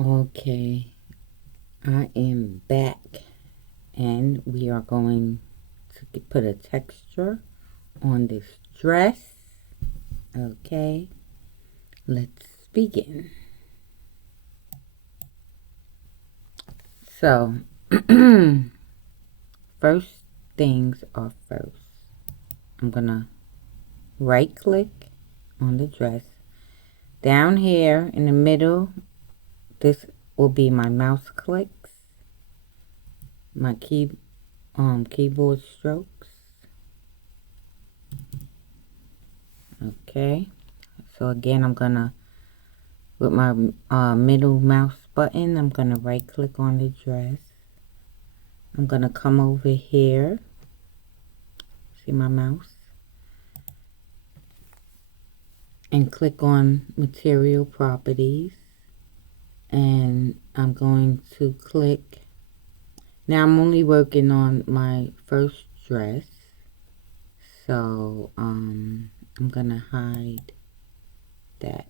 Okay, I am back and we are going to put a texture on this dress. Okay, let's begin. So, first things are first. I'm gonna right click on the dress. Down here in the middle, this will be my mouse clicks, my keyboard strokes. Okay, so again, I'm gonna, with my middle mouse button, I'm gonna right click on the dress. I'm gonna come over here, see my mouse, and click on material properties, and I'm going to click. Now I'm only working on my first dress, so I'm gonna hide that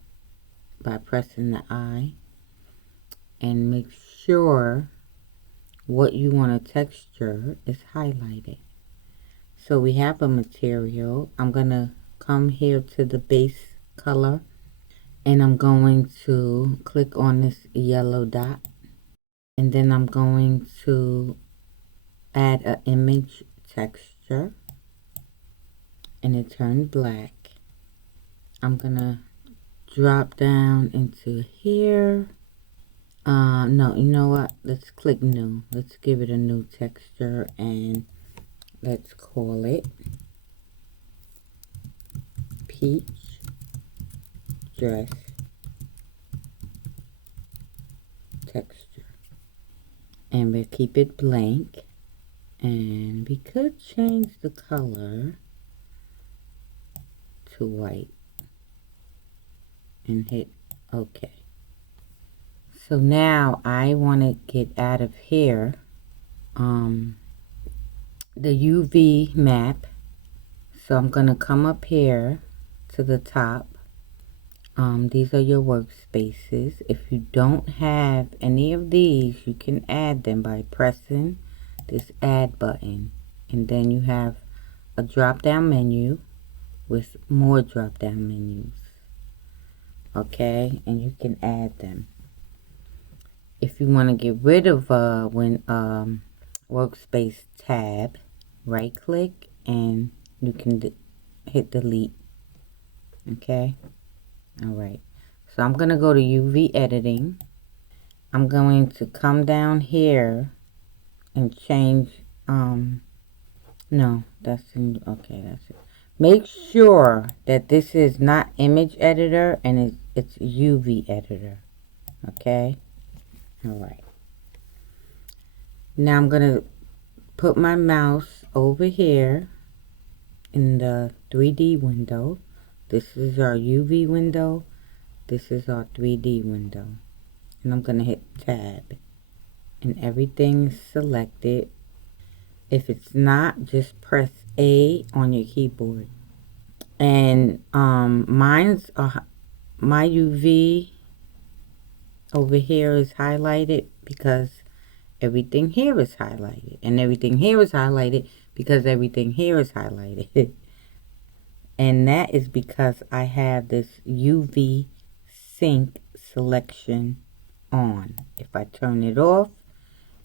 by pressing the I, and make sure what you want to texture is highlighted. So we have a material. I'm gonna come here to the base color, and I'm going to click on this yellow dot, and then I'm going to add an image texture, and it turned black. I'm gonna drop down into here. No, you know what? Let's click new. Let's give it a new texture, and let's call it peach dress texture. And we'll keep it blank. And we could change the color to white and hit OK. So now I want to get out of here the UV map. So I'm going to come up here to the top. These are your workspaces. If you don't have any of these, you can add them by pressing this add button. And then you have a drop down menu with more drop down menus. Okay, and you can add them. If you want to get rid of workspace tab, right click and you can hit delete. Okay, all right, so I'm gonna go to UV editing. I'm going to come down here and change no, that's in, okay, that's it. Make sure that this is not image editor and it's UV editor. Okay, all right, now I'm gonna put my mouse over here in the 3D window. This is our UV window. This is our 3D window. And I'm going to hit tab. And everything's selected. If it's not, just press A on your keyboard. And mine's my UV over here is highlighted because everything here is highlighted. And everything here is highlighted because everything here is highlighted. And that is because I have this UV sync selection on. If I turn it off,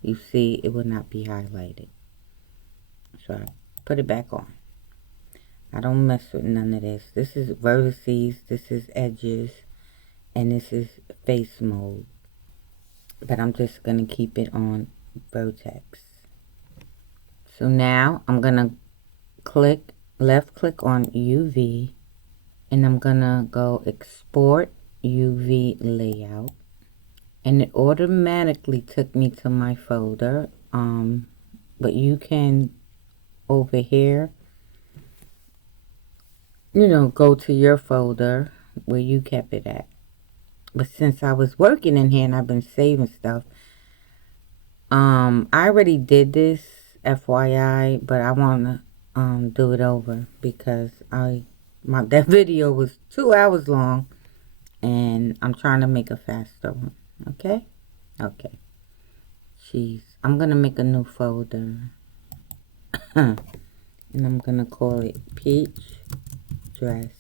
you see it will not be highlighted. So I put it back on. I don't mess with none of this. This is vertices, this is edges, and this is face mode. But I'm just going to keep it on vertex. So now I'm going to left click on UV, and I'm gonna go export UV layout, and it automatically took me to my folder. But you can over here, you know, go to your folder where you kept it at. But since I was working in here and I've been saving stuff, I already did this, FYI, but I want to do it over because that video was 2 hours long and I'm trying to make a faster one. Okay, Okay. Cheese. I'm gonna make a new folder. And I'm gonna call it Peach Dress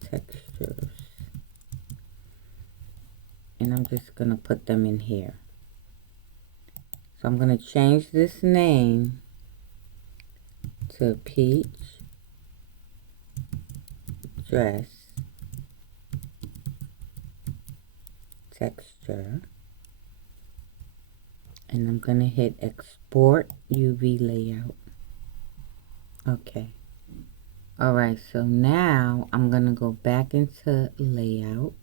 Textures. And I'm just gonna put them in here. So I'm gonna change this name to Peach Dress Texture. And I'm gonna hit Export UV Layout. Okay. Alright, so now I'm gonna go back into Layout.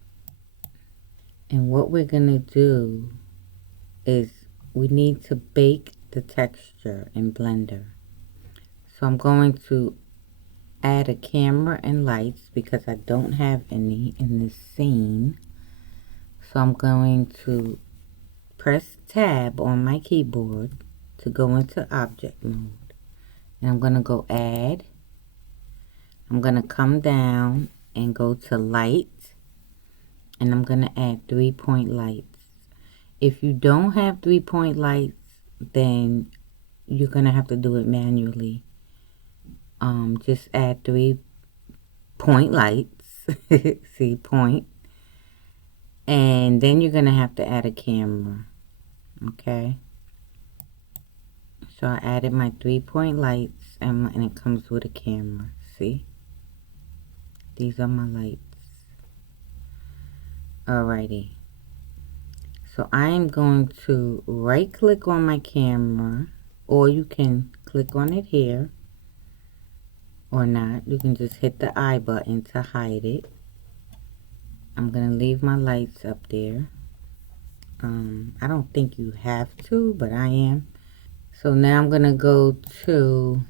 And what we're gonna do is we need to bake the texture in Blender. So I'm going to add a camera and lights because I don't have any in this scene. So I'm going to press Tab on my keyboard to go into object mode. And I'm going to go add. I'm going to come down and go to light. And I'm going to add 3-point lights. If you don't have 3-point lights, then you're going to have to do it manually. Just add 3-point lights. See, point. And then you're going to have to add a camera. Okay. So I added my 3-point lights and it comes with a camera. See? These are my lights. Alrighty. So I am going to right click on my camera, or you can click on it here or not. You can just hit the I button to hide it. I'm going to leave my lights up there. I don't think you have to, but I am. So now I'm going to go to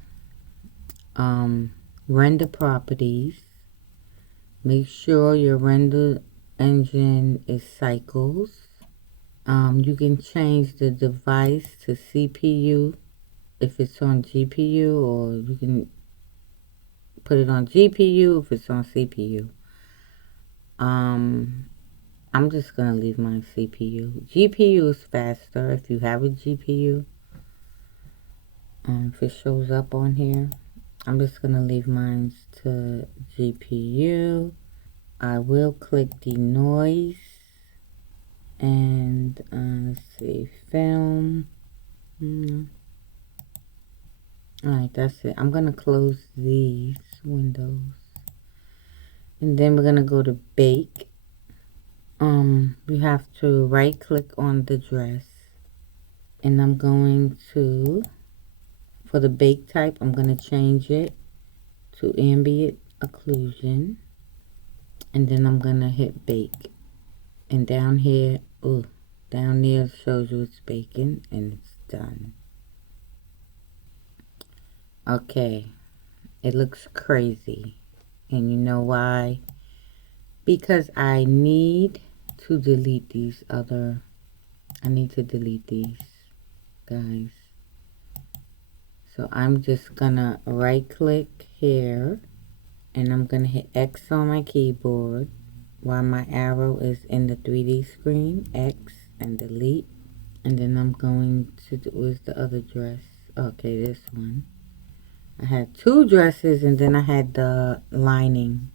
render properties. Make sure your render engine is Cycles. You can change the device to CPU if it's on GPU, or you can put it on GPU if it's on CPU. I'm just going to leave my CPU. GPU is faster if you have a GPU. If it shows up on here. I'm just going to leave mine to GPU. I will click denoise. And let's see, film. Alright, that's it. I'm going to close these windows. And then we're going to go to bake. We have to right click on the dress. And I'm going to, for the bake type, I'm going to change it to ambient occlusion. And then I'm going to hit bake. And down here, down there shows you it's baking and it's done. Okay, it looks crazy. And you know why? Because I need to delete these other, I need to delete these, guys. So I'm just gonna right click here and I'm gonna hit X on my keyboard while my arrow is in the 3D screen, X and delete. And then I'm going to do, where's the other dress? Okay, this one. I had 2 dresses and then I had the lining.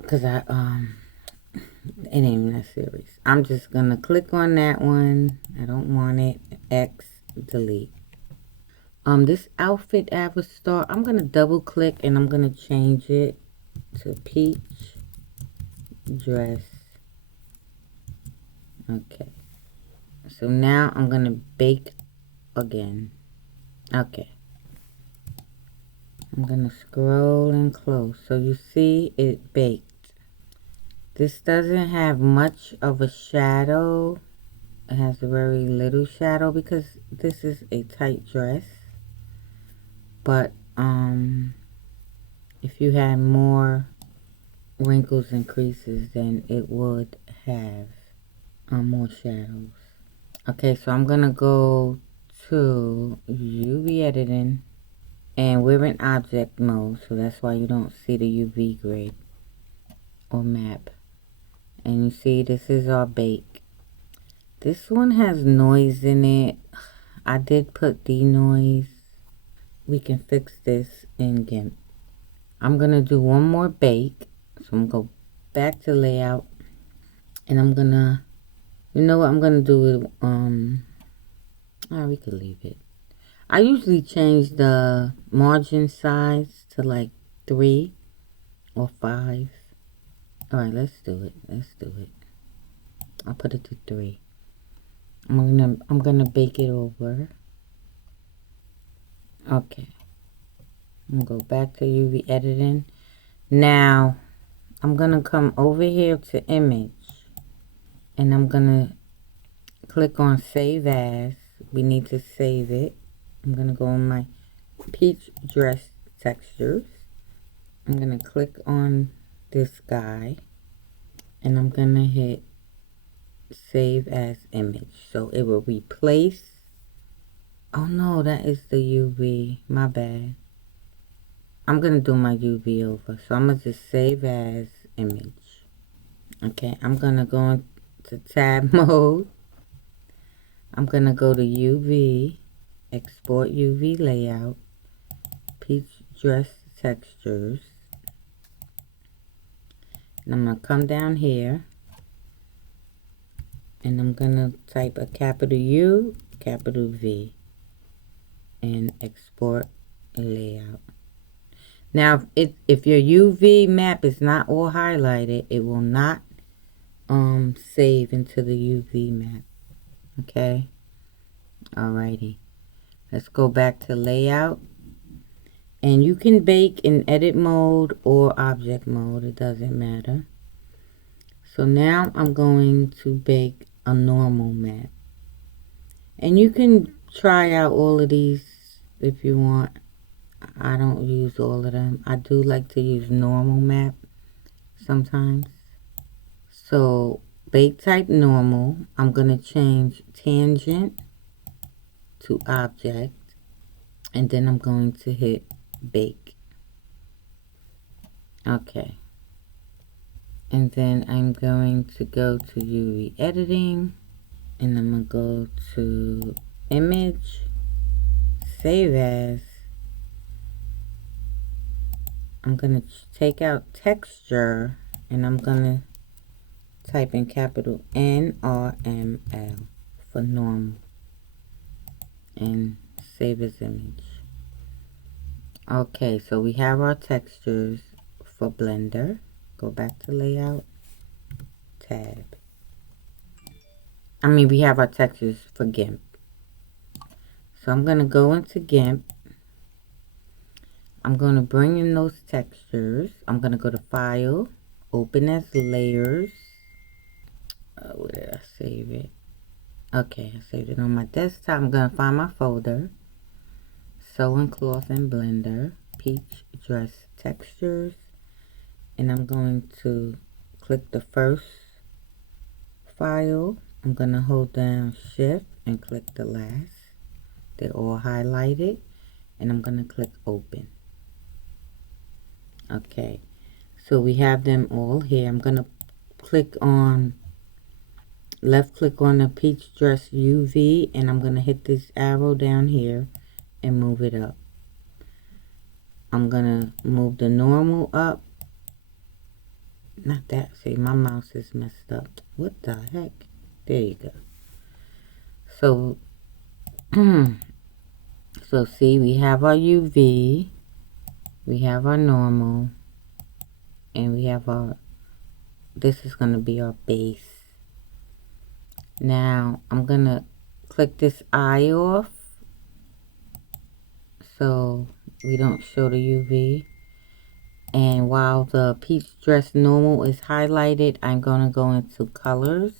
Because it ain't even that serious. I'm just going to click on that one. I don't want it. X, delete. This outfit avatar, I'm going to double click and I'm going to change it to peach dress. Okay. So now I'm going to bake again. Okay. I'm going to scroll and close. So you see it baked. This doesn't have much of a shadow. It has very little shadow because this is a tight dress. But if you had more wrinkles and creases, then it would have more shadows. Okay, so I'm going to go to UV editing. And we're in object mode, so that's why you don't see the UV grid or map. And you see this is our bake. This one has noise in it. I did put denoise. We can fix this in Gimp. I'm going to do one more bake. So I'm going to go back to layout. And I'm going to, you know what I'm going to do with, we could leave it. I usually change the margin size to like 3 or 5. Alright, let's do it. I'll put it to 3. I'm gonna bake it over. Okay. I'm gonna go back to UV editing. Now, I'm gonna come over here to image. And I'm gonna click on save as. We need to save it. I'm gonna go in my peach dress textures. I'm gonna click on this guy. And I'm gonna hit save as image. So it will replace. Oh no, that is the UV. My bad. I'm going to do my UV over. So I'm going to just save as image. Okay, I'm going to go into tab mode. I'm going to go to UV, export UV layout, peach dress textures. And I'm going to come down here. And I'm going to type a capital U, capital V. And export layout. Now, if your UV map is not all highlighted, it will not save into the UV map. Okay? Alrighty. Let's go back to layout. And you can bake in edit mode or object mode. It doesn't matter. So now I'm going to bake a normal map. And you can try out all of these if you want. I don't use all of them. I do like to use normal map sometimes. So, bake type normal. I'm going to change tangent to object. And then I'm going to hit bake. Okay. And then I'm going to go to UV editing. And I'm going to go to image. Save as. I'm going to take out texture, and I'm going to type in capital NRML for normal, and save as image. Okay, so we have our textures for Blender. Go back to layout, tab. We have our textures for Gimp. So I'm going to go into Gimp. I'm going to bring in those textures. I'm going to go to File, Open as Layers. Where did I save it? Okay, I saved it on my desktop. I'm going to find my folder. Sewing Cloth and Blender. Peach Dress Textures. And I'm going to click the first file. I'm going to hold down Shift and click the last. They're all highlighted. And I'm going to click Open. Okay, so we have them all here. I'm going to click on, left click on the peach dress UV, and I'm going to hit this arrow down here and move it up. I'm going to move the normal up. Not that, see, my mouse is messed up. What the heck? There you go. So, so see, we have our UV. We have our normal, and we have our, this is going to be our base. Now, I'm going to click this eye off so we don't show the UV. And while the peach dress normal is highlighted, I'm going to go into colors,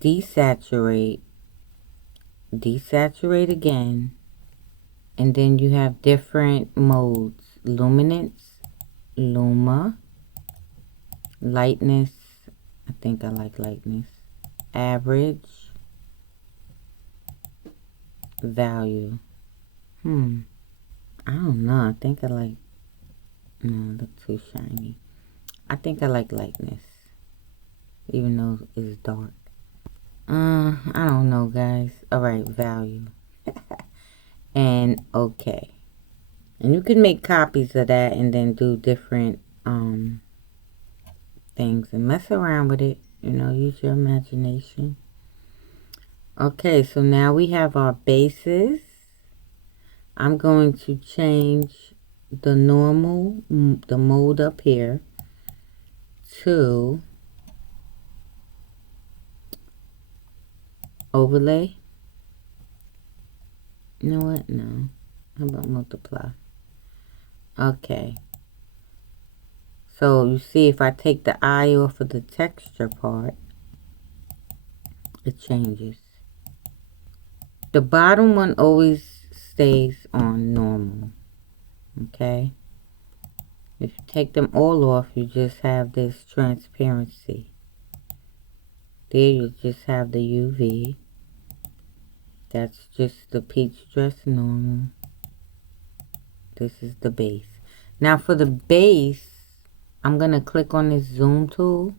desaturate, desaturate again. And then you have different modes. Luminance, Luma, lightness. I think I like lightness. Average, value. I don't know. I think I like, no, look too shiny. I think I like lightness, even though it's dark. I don't know, guys. Alright, value. And okay. And you can make copies of that and then do different things and mess around with it. You know, use your imagination. Okay, so now we have our bases. I'm going to change the normal, the mode up here to overlay. You know what? No. How about multiply? Okay. So you see if I take the eye off of the texture part, it changes. The bottom one always stays on normal. Okay? If you take them all off, you just have this transparency. There you just have the UV. That's just the peach dress normal. This is the base. Now for the base, I'm going to click on this zoom tool,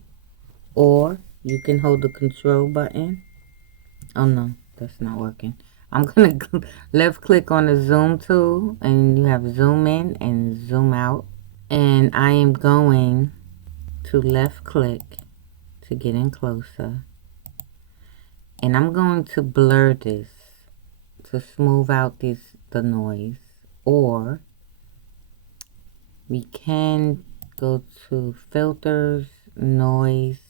or you can hold the control button. Oh no, that's not working. I'm going to left click on the zoom tool, and you have zoom in and zoom out. And I am going to left click to get in closer. And I'm going to blur this to smooth out the noise. Or we can go to filters, noise,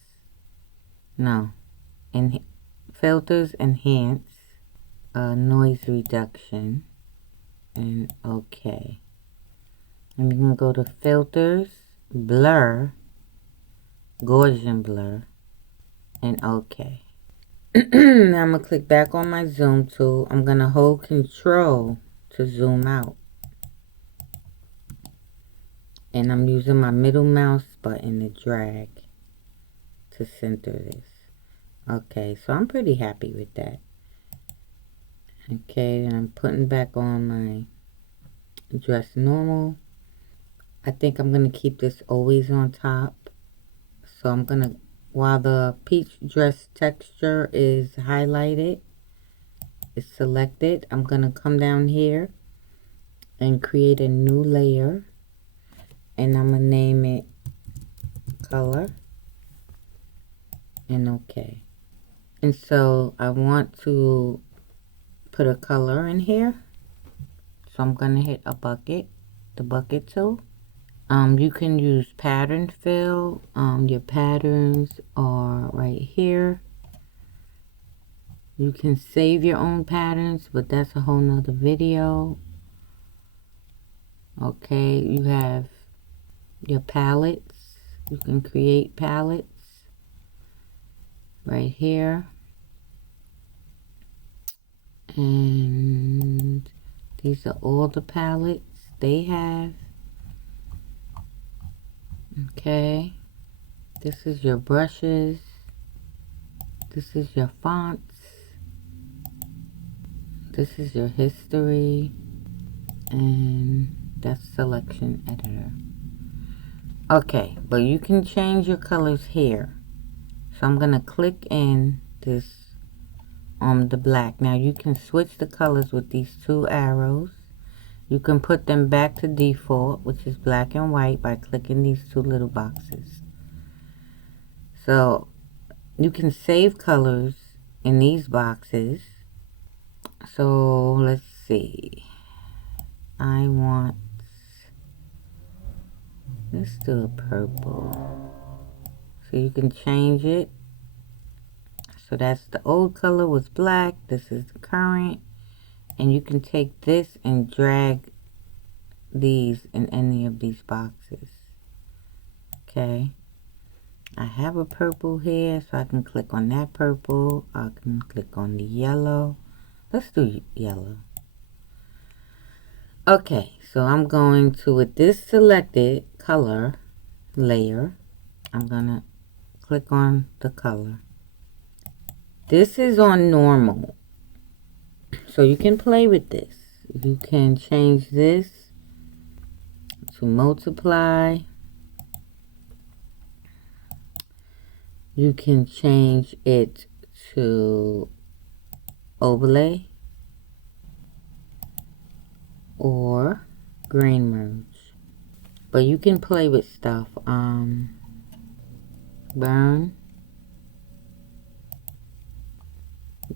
filters, enhance, noise reduction, and okay. And we can go to filters, blur, Gaussian blur, and okay. Now I'm going to click back on my zoom tool. I'm going to hold control to zoom out. And I'm using my middle mouse button to drag to center this. Okay, so I'm pretty happy with that. Okay, and I'm putting back on my dress normal. I think I'm going to keep this always on top. So I'm going to, while the peach dress texture is highlighted, it's selected, I'm going to come down here and create a new layer. And I'm going to name it color. And okay. And so I want to put a color in here. So I'm going to hit a bucket, the bucket tool. You can use pattern fill. Your patterns are right here. You can save your own patterns, but that's a whole nother video. Okay, you have your palettes. You can create palettes right here. And these are all the palettes they have. Okay, this is your brushes. This is your fonts. This is your history. And that's selection editor. Okay, but you can change your colors here. So I'm going to click in this on the black. Now you can switch the colors with these two arrows. You can put them back to default, which is black and white, by clicking these two little boxes. So you can save colors in these boxes. So let's see. Let's do a purple. So you can change it. So that's the old color was black. This is the current. And you can take this and drag these in any of these boxes. Okay. I have a purple here, so I can click on that purple. I can click on the yellow. Let's do yellow. Okay, so I'm going to, with this selected color layer, I'm going to click on the color. This is on normal. So you can play with this. You can change this to multiply. You can change it to overlay or grain merge. But you can play with stuff. Burn,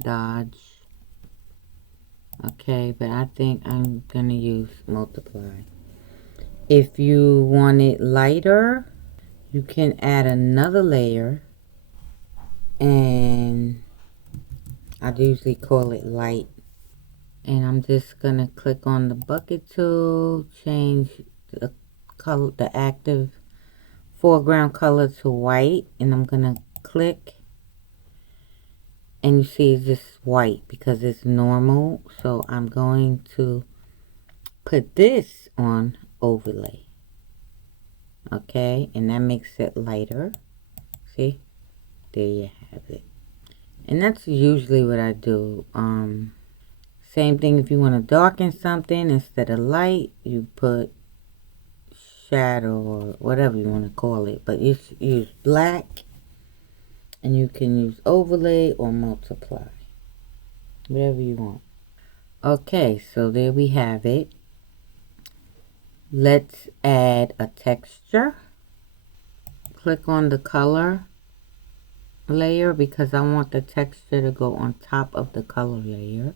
dodge. Okay, but I think I'm gonna use multiply. If you want it lighter, you can add another layer, and I usually call it light. And I'm just gonna click on the bucket tool, change the color, the active foreground color to white, and I'm gonna click, and you see it's just white because it's normal. So I'm going to put this on overlay. Okay, and that makes it lighter. See, there you have it. And that's usually what I do. Same thing if you want to darken something, instead of light, you put shadow or whatever you want to call it. But you use black, and you can use overlay or multiply, whatever you want. Okay, so there we have it. Let's add a texture. Click on the color layer because I want the texture to go on top of the color layer.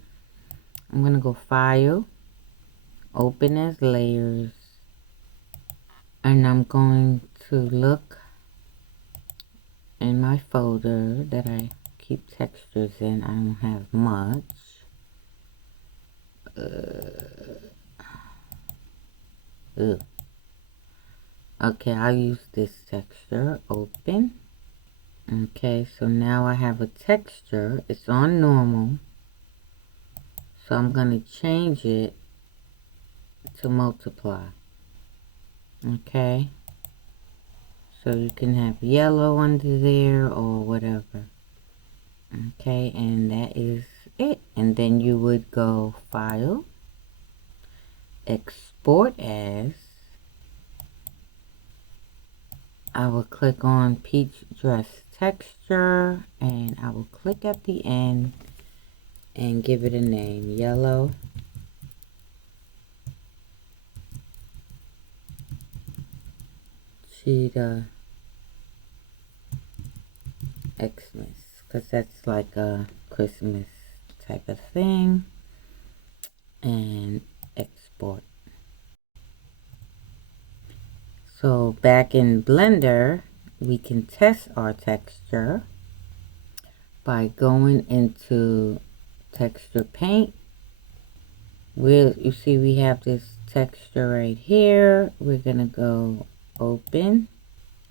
I'm going to go File, Open as Layers, and I'm going to look in my folder that I keep textures in. I don't have much. Okay, I'll use this texture. Open. Okay, so now I have a texture. It's on normal. So I'm going to change it to multiply. Okay. So you can have yellow under there or whatever. Okay, and that is it. And then you would go File, Export As. I will click on Peach Dress Texture, and I will click at the end and give it a name, Yellow Cheetah Xmas, because that's like a Christmas type of thing. And export. So back in Blender, we can test our texture by going into Texture Paint. You see we have this texture right here. We're gonna go Open,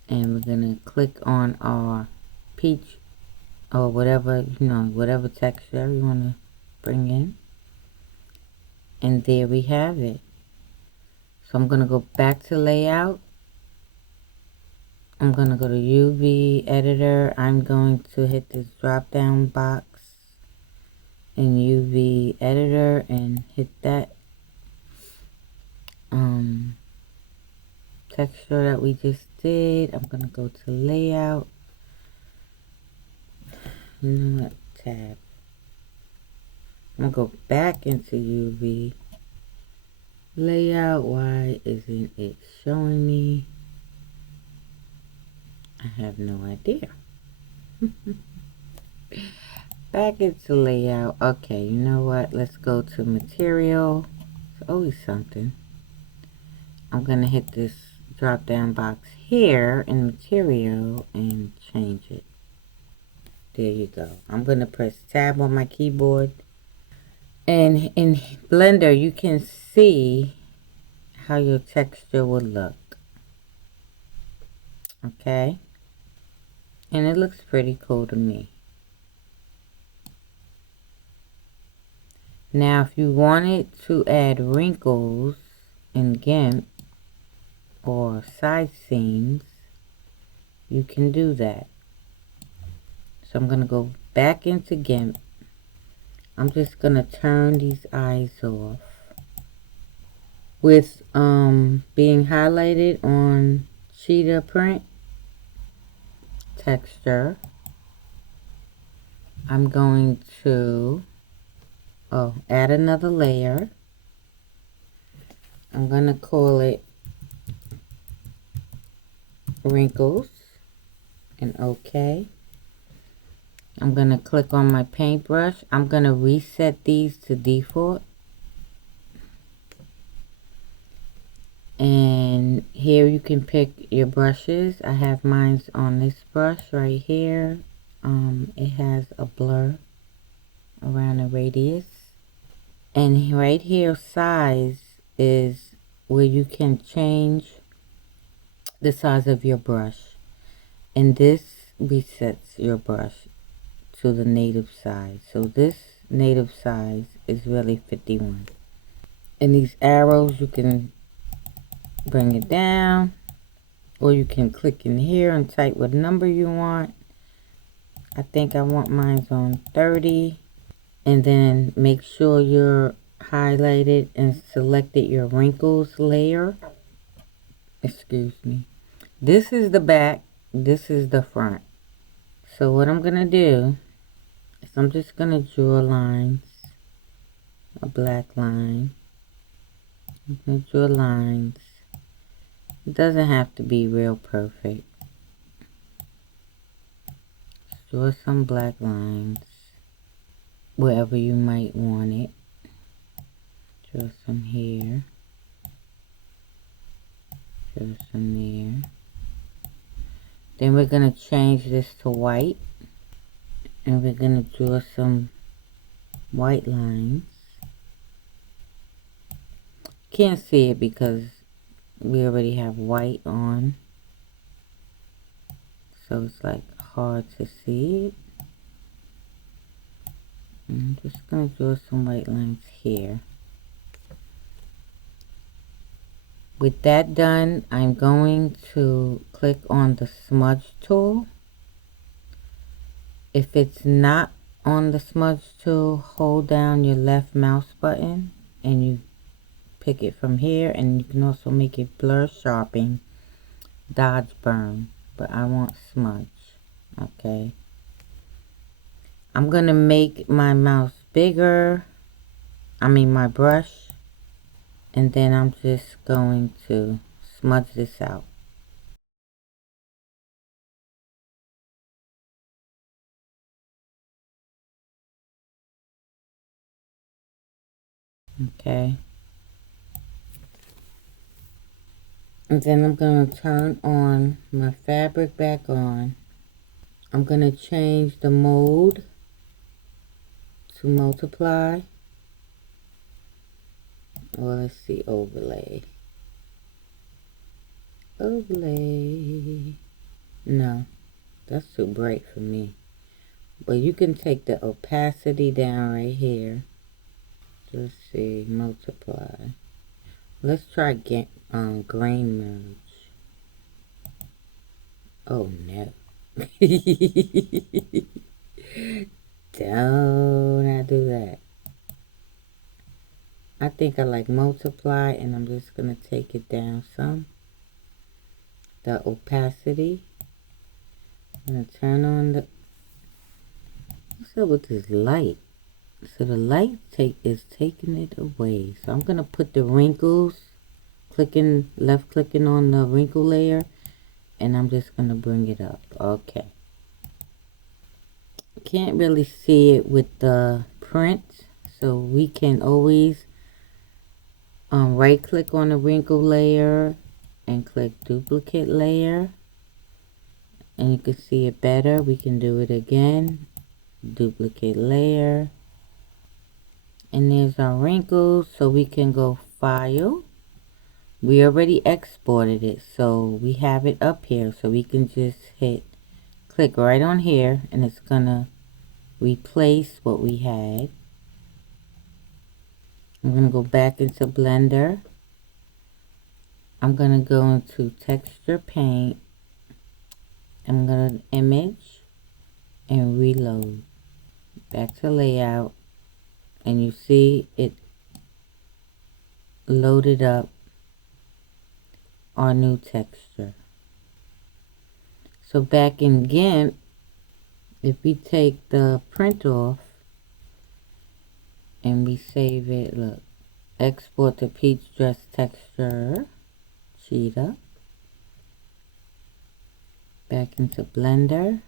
and we're gonna click on our peach or whatever, whatever texture you want to bring in. And there we have it. So I'm gonna go back to layout. I'm gonna go to UV editor. I'm going to hit this drop down box in UV editor and hit that texture that we just did. I'm gonna go to layout. You know what? Tab. I'm gonna go back into UV layout. Why isn't it showing me? I have no idea. Back into layout. Okay, you know what? Let's go to material. It's always something. I'm gonna hit this drop down box here in material and change it. There you go. I'm gonna press tab on my keyboard, and in Blender you can see how your texture will look. Okay, and it looks pretty cool to me. Now if you wanted to add wrinkles in Gimp or side seams, you can do that. So I'm going to go back into Gimp. I'm just going to turn these eyes off. With being highlighted on cheetah print texture, I'm going to add another layer. I'm going to call it Wrinkles and OK. I'm going to click on my paintbrush. I'm going to reset these to default. And here you can pick your brushes. I have mine on this brush right here. It has a blur around the radius. And right here, size is where you can change the size of your brush. And this resets your brush to the native size. So this native size is really 51. And these arrows, you can bring it down, or you can click in here and type what number you want. I think I want mine on 30. And then make sure you're highlighted and selected your wrinkles layer. Excuse me. This is the back, this is the front. So what I'm gonna do is I'm just gonna draw lines, a black line. I'm gonna draw lines. It doesn't have to be real perfect. Draw some black lines wherever you might want it. Draw some here. Draw some there. Then we're going to change this to white. And we're going to draw some white lines. Can't see it because we already have white on. So it's like hard to see it. I'm just going to draw some white lines here. With that done, I'm going to click on the smudge tool. If it's not on the smudge tool, hold down your left mouse button and you pick it from here, and you can also make it blur, sharpen, dodge, burn, but I want smudge. Okay, I'm gonna make my mouse bigger, my brush, and then I'm just going to smudge this out. Okay, and then I'm gonna turn on my fabric back on. I'm gonna change the mode to multiply, or let's see, overlay. No, that's too bright for me. But you can take the opacity down right here. Let's see, multiply. Let's try grain merge. Oh no. Don't I do that. I think I like multiply, and I'm just gonna take it down some. The opacity. I'm gonna turn on the, what's up with this light? So the light is taking it away. So I'm gonna put the wrinkles, left clicking on the wrinkle layer, and I'm just gonna bring it up. Okay. Can't really see it with the print, so we can always right click on the wrinkle layer and click duplicate layer, and you can see it better. We can do it again, duplicate layer, and there's our wrinkles. So we can go file. We already exported it, so we have it up here, so we can just click right on here, and it's gonna replace what we had. I'm gonna go back into Blender. I'm gonna go into texture paint. I'm gonna image and reload. Back to layout, and you see it loaded up our new texture. So back in Gimp, if we take the print off and we save it, look, export to peach dress texture, cheetah, back into Blender.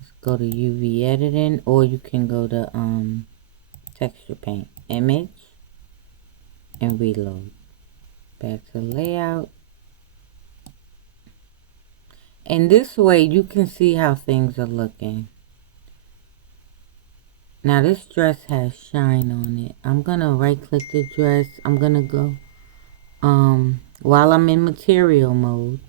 Let's go to UV editing, or you can go to texture paint, image, and reload. Back to layout. And this way you can see how things are looking. Now this dress has shine on it. I'm gonna right click the dress. I'm gonna go while I'm in material mode.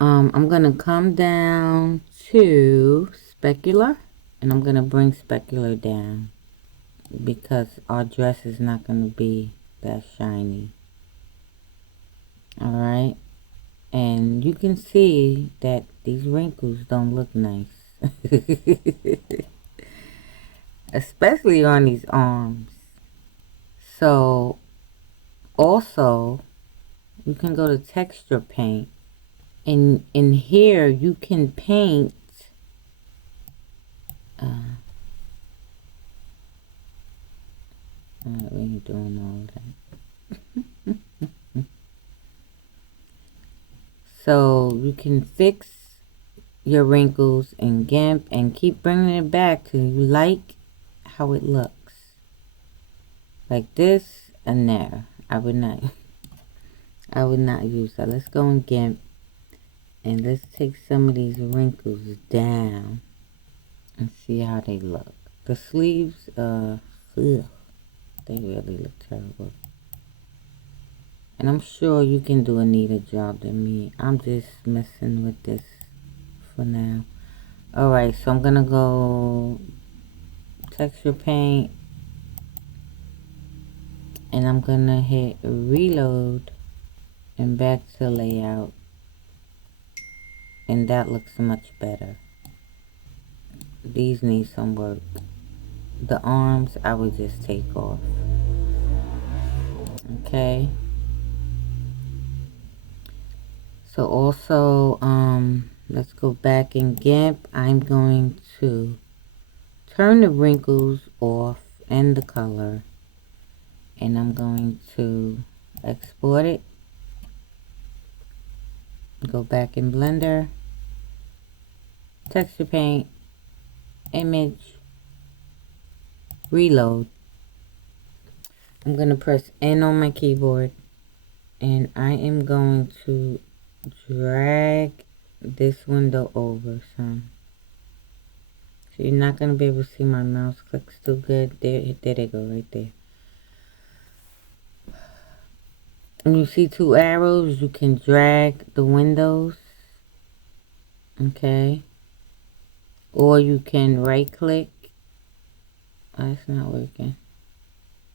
I'm gonna come down to specular, and I'm gonna bring specular down because our dress is not gonna be that shiny. Alright, and you can see that these wrinkles don't look nice. Especially on these arms. So also you can go to texture paint, and in here you can paint we ain't doing all that. So you can fix your wrinkles in Gimp and keep bringing it back till you like how it looks. Like this and there. I would not use that. Let's go in Gimp and let's take some of these wrinkles down and see how they look. The sleeves, they really look terrible. And I'm sure you can do a neater job than me. I'm just messing with this for now. Alright, so I'm gonna go texture paint, and I'm gonna hit reload and back to layout, and that looks much better. These need some work. The arms I would just take off. Okay, so also let's go back in Gimp. I'm going to turn the wrinkles off and the color, and I'm going to export it, go back in Blender, texture paint, image, reload. I'm going to press N on my keyboard, and I am going to drag this window over some. So you're not going to be able to see my mouse clicks too good. There they go, right there. And you see two arrows, you can drag the windows. Okay. Or you can right click. Oh, it's not working.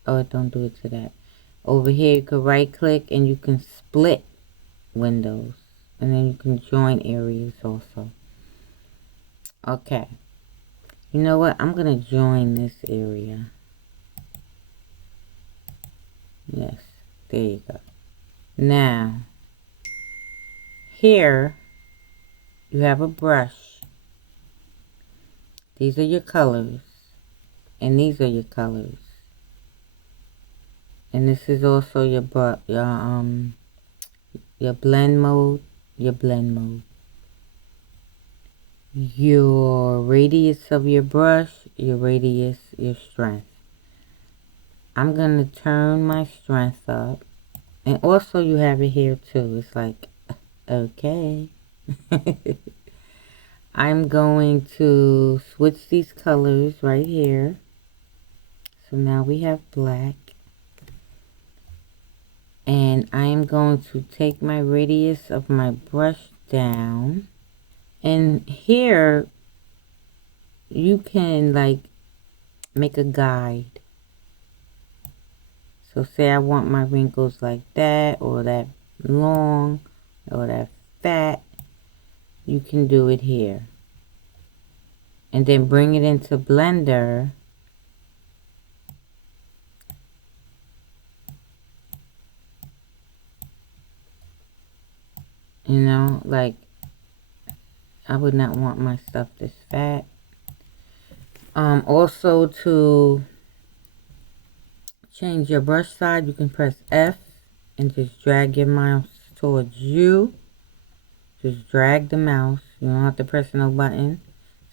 Oh, it don't do it to that. Over here you can right click and you can split windows. And then you can join areas also. Okay. You know what? I'm going to join this area. Yes. There you go. Now, here you have a brush. These are your colors. And these are your colors. And this is also your blend mode. Your radius of your brush, your radius, your strength. I'm going to turn my strength up. And also you have it here too. It's like, okay. I'm going to switch these colors right here. So now we have black. And I am going to take my radius of my brush down. And here you can like make a guide. So say I want my wrinkles like that, or that long, or that fat. You can do it here. And then bring it into Blender. You know, like I would not want my stuff this fat. Also to change your brush side, you can press F and just drag your mouse towards you. Just drag the mouse. You don't have to press no button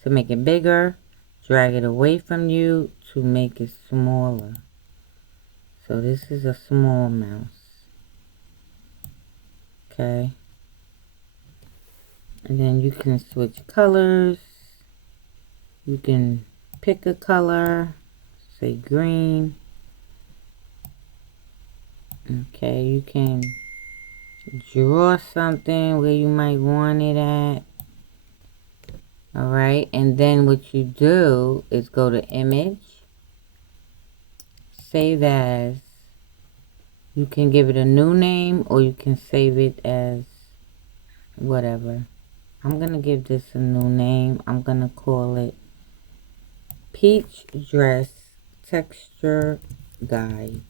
to make it bigger. Drag it away from you to make it smaller. So this is a small mouse. Okay. And then you can switch colors. You can pick a color. Say green. Okay, you can draw something where you might want it at. Alright, and then what you do is go to image, save as. You can give it a new name or you can save it as whatever. I'm going to give this a new name. I'm going to call it Peach Dress Texture Guide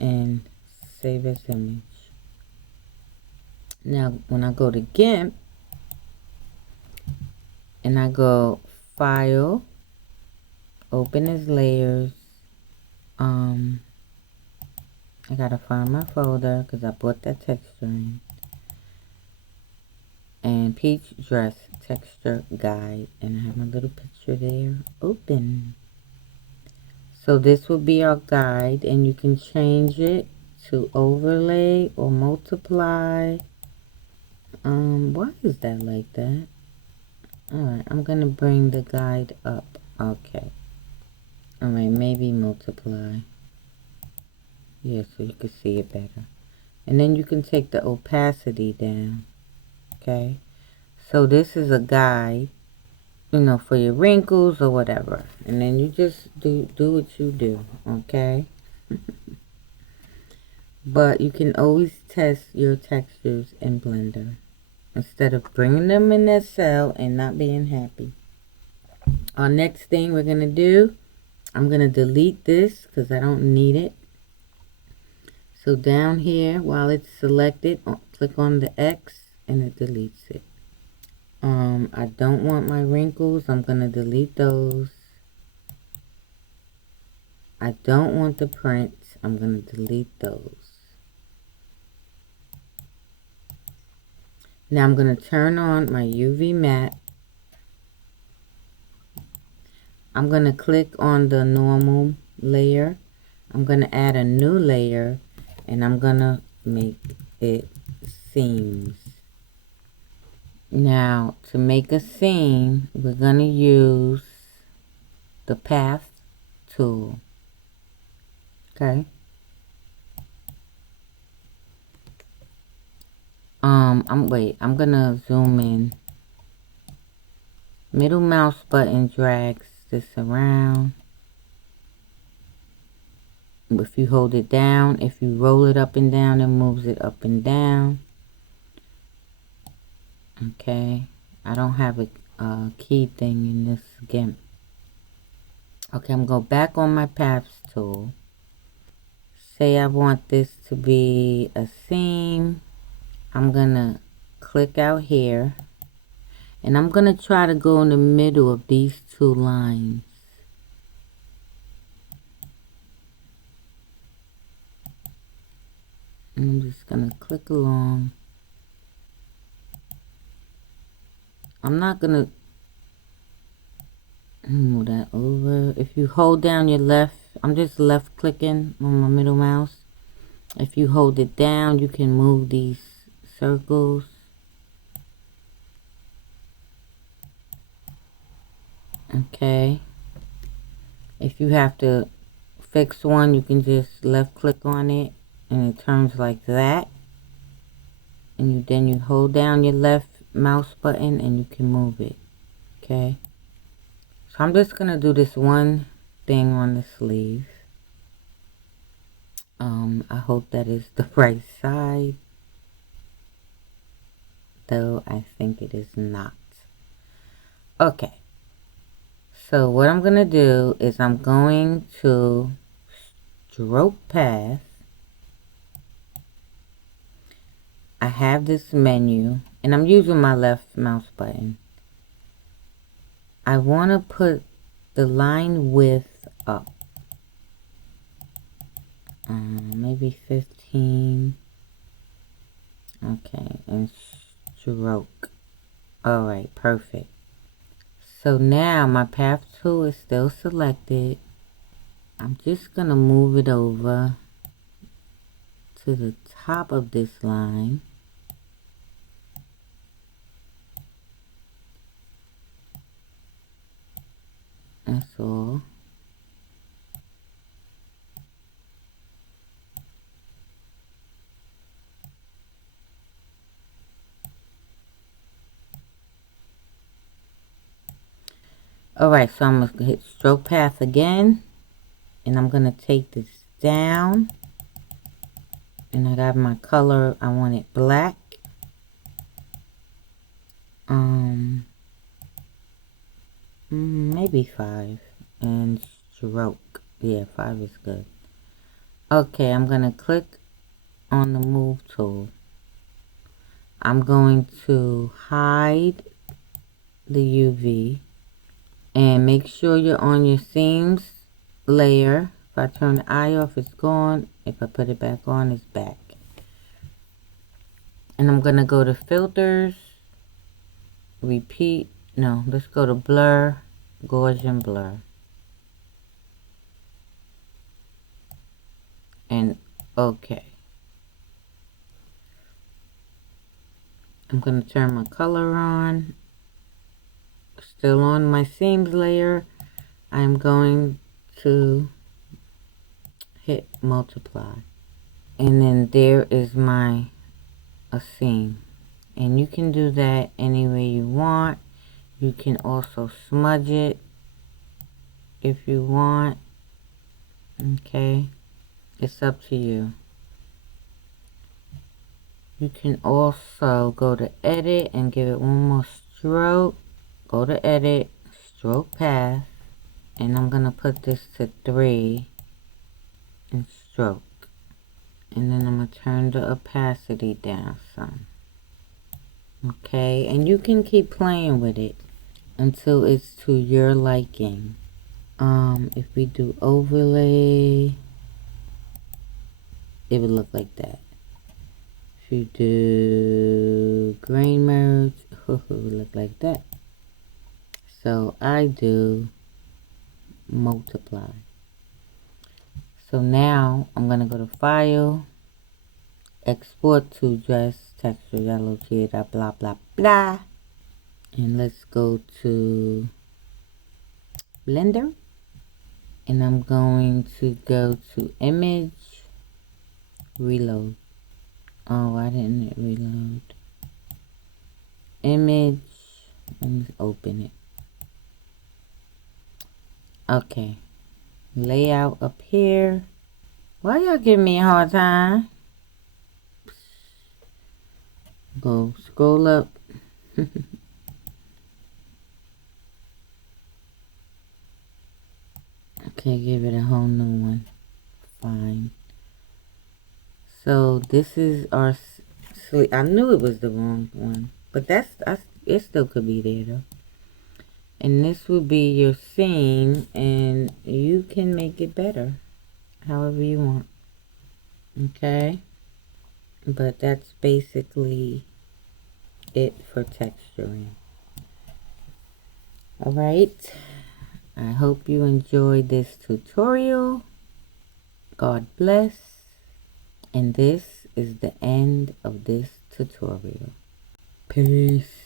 and save as image. Now when I go to Gimp and I go File, Open as Layers, I gotta find my folder because I brought that texture in. And Peach Dress Texture Guide. And I have my little picture there. Open. So this will be our guide. And you can change it to overlay or multiply. Why is that like that? Alright, I'm gonna bring the guide up. Okay. Alright, maybe multiply. Yeah, so you can see it better. And then you can take the opacity down. Okay. So this is a guide, you know, for your wrinkles or whatever. And then you just do what you do. Okay. But you can always test your textures in Blender instead of bringing them in Excel and not being happy. Our next thing we're going to do, I'm going to delete this because I don't need it. So down here, while it's selected, click on the X and it deletes it. I don't want my wrinkles. I'm going to delete those. I don't want the prints. I'm going to delete those. Now I'm going to turn on my UV matte. I'm going to click on the normal layer. I'm going to add a new layer and I'm going to make it seams. Now to make a seam, we're going to use the path tool. Okay. I'm going to zoom in. Middle mouse button drags this around. If you hold it down, if you roll it up and down, it moves it up and down. Okay, I don't have a key thing in this Gimp. Okay, I'm going to go back on my paths tool. Say I want this to be a seam. I'm going to click out here. And I'm going to try to go in the middle of these two lines. And I'm just going to click along. I'm not going to move that over. If you hold down your left, I'm just left clicking on my middle mouse. If you hold it down, you can move these circles. Okay. If you have to fix one, you can just left click on it and it turns like that. And then you hold down your left mouse button and you can move it. Okay. So I'm just going to do this one thing on the sleeve. I hope that is the right side. Though I think it is not. Okay. So what I'm going to do is I'm going to stroke path. I have this menu and I'm using my left mouse button. I want to put the line width up. Maybe 15. Okay, and stroke. Alright, perfect. So now my path tool is still selected. I'm just going to move it over to the top of this line. That's all. Alright, so I'm going to hit stroke path again. And I'm going to take this down. And I got my color. I want it black. Maybe 5. And stroke. Yeah, 5 is good. Okay, I'm going to click on the move tool. I'm going to hide the UV. And make sure you're on your seams layer. If I turn the eye off, it's gone. If I put it back on, it's back. And I'm going to go to filters. Repeat. No, let's go to blur. Gaussian blur. And okay. I'm going to turn my color on. Still on my seams layer. I'm going to hit multiply. And then there is my seam. And you can do that any way you want. You can also smudge it if you want. Okay. It's up to you. You can also go to edit and give it one more stroke. Go to edit, stroke path. And I'm going to put this to 3 and stroke. And then I'm going to turn the opacity down some. Okay, and you can keep playing with it until it's to your liking. If we do overlay, it would look like that. If you do grain merge, it would look like that. So I do multiply. So now I'm going to go to File, Export to Dress, Texture, Yellow, Cheetah, blah, blah, blah. And let's go to Blender. And I'm going to go to Image, Reload. Oh, why didn't it reload? Image, let me open it. Okay. Layout up here. Why y'all giving me a hard time? Go scroll up. Okay, give it a whole new one. Fine. So this is our sleep. I knew it was the wrong one, but it still could be there though. And this will be your scene, and you can make it better however you want. Okay, but that's basically it for texturing. All right, I hope you enjoyed this tutorial. God bless. And this is the end of this tutorial. Peace.